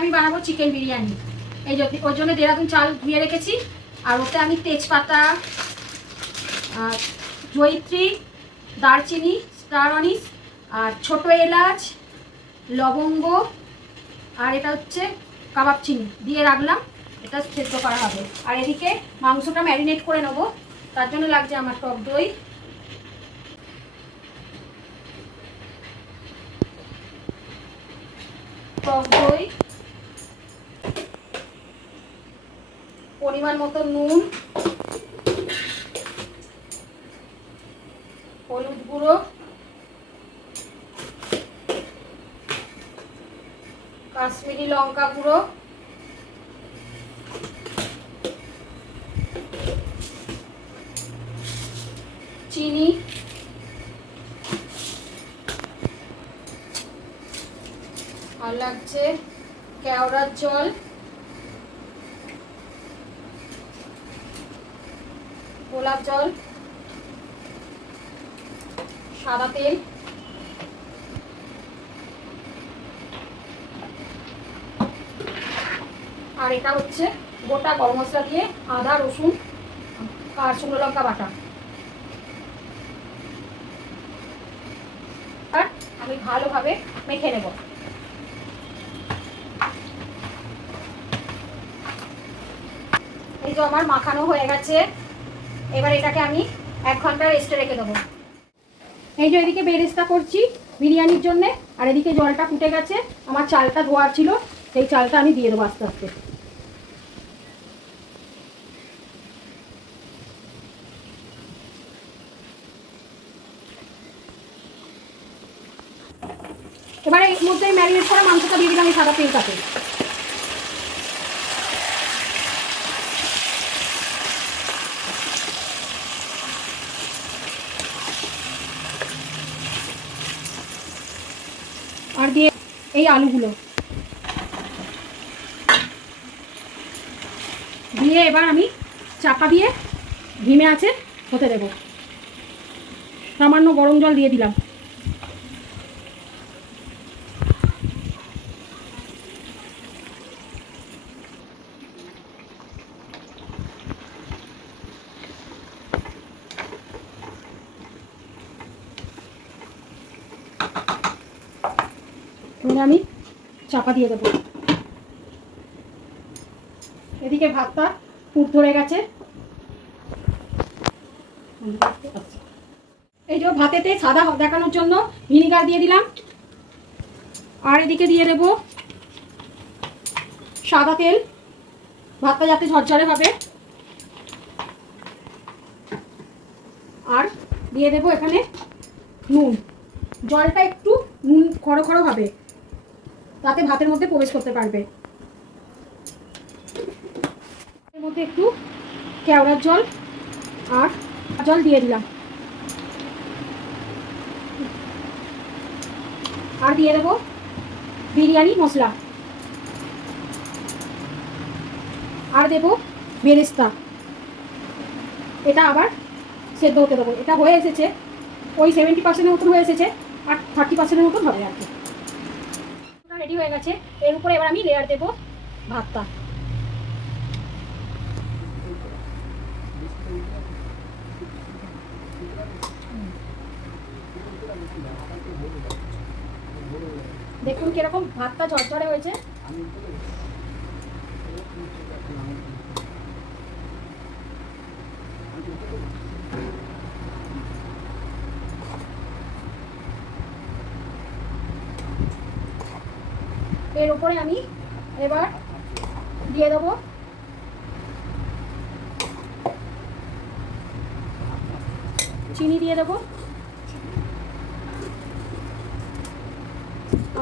আমি বানাবো চিকেন বিরিয়ানি। এই যে ওর জন্য দেরাদুন চাল ধুয়ে রেখেছি, আর ওতে আমি তেজপাতা, জয়িত্রী, দারচিনি, স্টার অনিস, আর ছোটো এলাচ, লবঙ্গ, আর এটা হচ্ছে কাবাব চিনি দিয়ে রাখলাম। এটা সেদ্ধ করা হবে। আর এদিকে মাংসটা ম্যারিনেট করে নেবো, তার জন্য লাগছে আমার টক দই, পরিমাণ মতো নুন, হলুদ গুঁড়ো, কাশ্মীরি লঙ্কা গুঁড়ো, চিনি, আর লাগছে কেওড়ার জল, গোলাপ জল, সাদা তেল, আর এটা হচ্ছে গোটা গরম মশলা দিয়ে আদা, রসুন আর শুকনো লঙ্কা বাটা। আর আমি ভালোভাবে মেখে নেব। এই তো আমার মাখানো হয়ে গেছে। এবার এটাকে আমি 1 ঘন্টা রেস্টে রেখে দেবো। এই যে এদিকে বেরেস্তা করছি বিরিয়ানির জন্য, আর এদিকে জলটা ফুটে গেছে। আমার চালটা ধোয়ার ছিল, সেই চালটা আমি দিয়ে দেবো আস্তে আস্তে। এবার এর মধ্যে ম্যারিনেট করা মাংসটা দিয়ে দিলাম সাদা তেলটাতে। আর দিয়ে এই আলুগুলো দিয়ে এবার আমি চাপা দিয়ে ধিমে আছে হতে দেব। সামান্য গরম জল দিয়ে দিলাম। এবার আমি চাপা দিয়ে দেবো। এদিকে ভাতটা ফুট ধরে গেছে। এই যে ভাতেতে সাদা দেখানোর জন্য ভিনিগার দিয়ে দিলাম, আর এদিকে দিয়ে দেব সাদা তেল, ভাতটা যাতে ঝরঝরে হবে। আর দিয়ে দেব এখানে নুন। জলটা একটু নুন খড়ো খড়ো হবে, তাতে ভাতের মধ্যে প্রবেশ করতে পারবে। এর মধ্যে একটু কেওড়ার জল আর জল দিয়ে দিলাম, আর দিয়ে দেবো বিরিয়ানি মশলা, আর দেবো বেরেস্তা। এটা আবার সেদ্ধ হতে দেবো। এটা হয়ে এসেছে, ওই 70% মতন হয়ে এসেছে, আর 30% মতন হবে আর কি। রেডি হয়ে গেছে। এর উপরে এবার আমি লেয়ার দেবো ভাতটা। দেখুন কিরকম ভাতটা ঝরঝরে হয়েছে। এর উপরে আমি এবার দিয়ে দেবো চিনি, দিয়ে দেবো,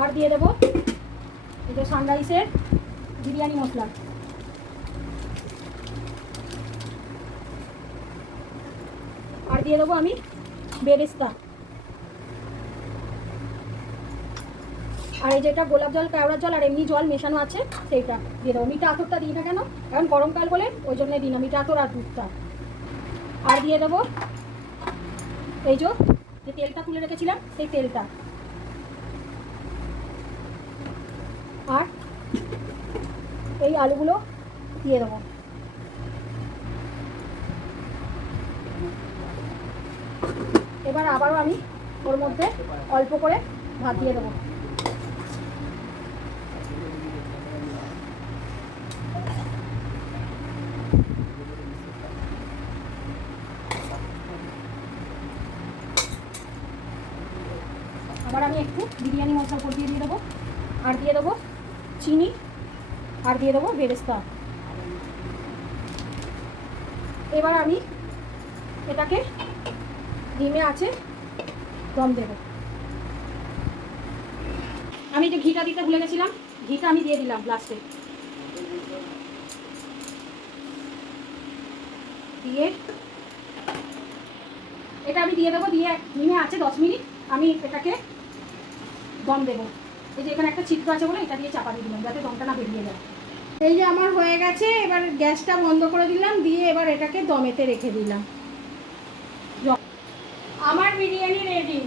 আর দিয়ে দেবো এই যে সানরাইসের বিরিয়ানি মশলা। আর দিয়ে দেবো আমি বেরেস্তা। আর এই যেটা গোলাপ জল, কেওড়ার জল আর এমনি জল মেশানো আছে সেইটা দিয়ে দেবো। মিঠা আতরটা দিই না কেন, কারণ গরমকাল বলে ওই জন্যই দিই না, মিঠা আতর আর দুধটা। আর দিয়ে দেবো এই যে তেলটা তুলে রেখেছিলাম সেই তেলটা। আর এই আলুগুলো দিয়ে দেবো। এবার আবারও আমি ওর মধ্যে অল্প করে ভাত দিয়ে দেবো। আবার আমি একটু বিরিয়ানি মশলা উপর দিয়ে দেবো, আর দিয়ে দেবো চিনি, আর দিয়ে দেবো বেরেস্তা। এবার আমি এটাকে ডিমে আছে দম দেবো। আমি যে ঘিটা দিতে ভুলে গেছিলাম, ঘিটা আমি দিয়ে দিলাম লাস্টে। দিয়ে এটা আমি দিয়ে দেবো, দিয়ে ডিমে আছে 10 মিনিট আমি এটাকে দম দেবো। এই যে এখানে একটা ছিদ্র আছে বলে এটা দিয়ে চাপা দিয়ে দিলাম যাতে দমটা না বেরিয়ে যায়। এই যে আমার হয়ে গেছে, এবার গ্যাসটা বন্ধ করে দিলাম, দিয়ে এবার এটাকে দমেতে রেখে দিলাম। আমার বিরিয়ানি রেডি।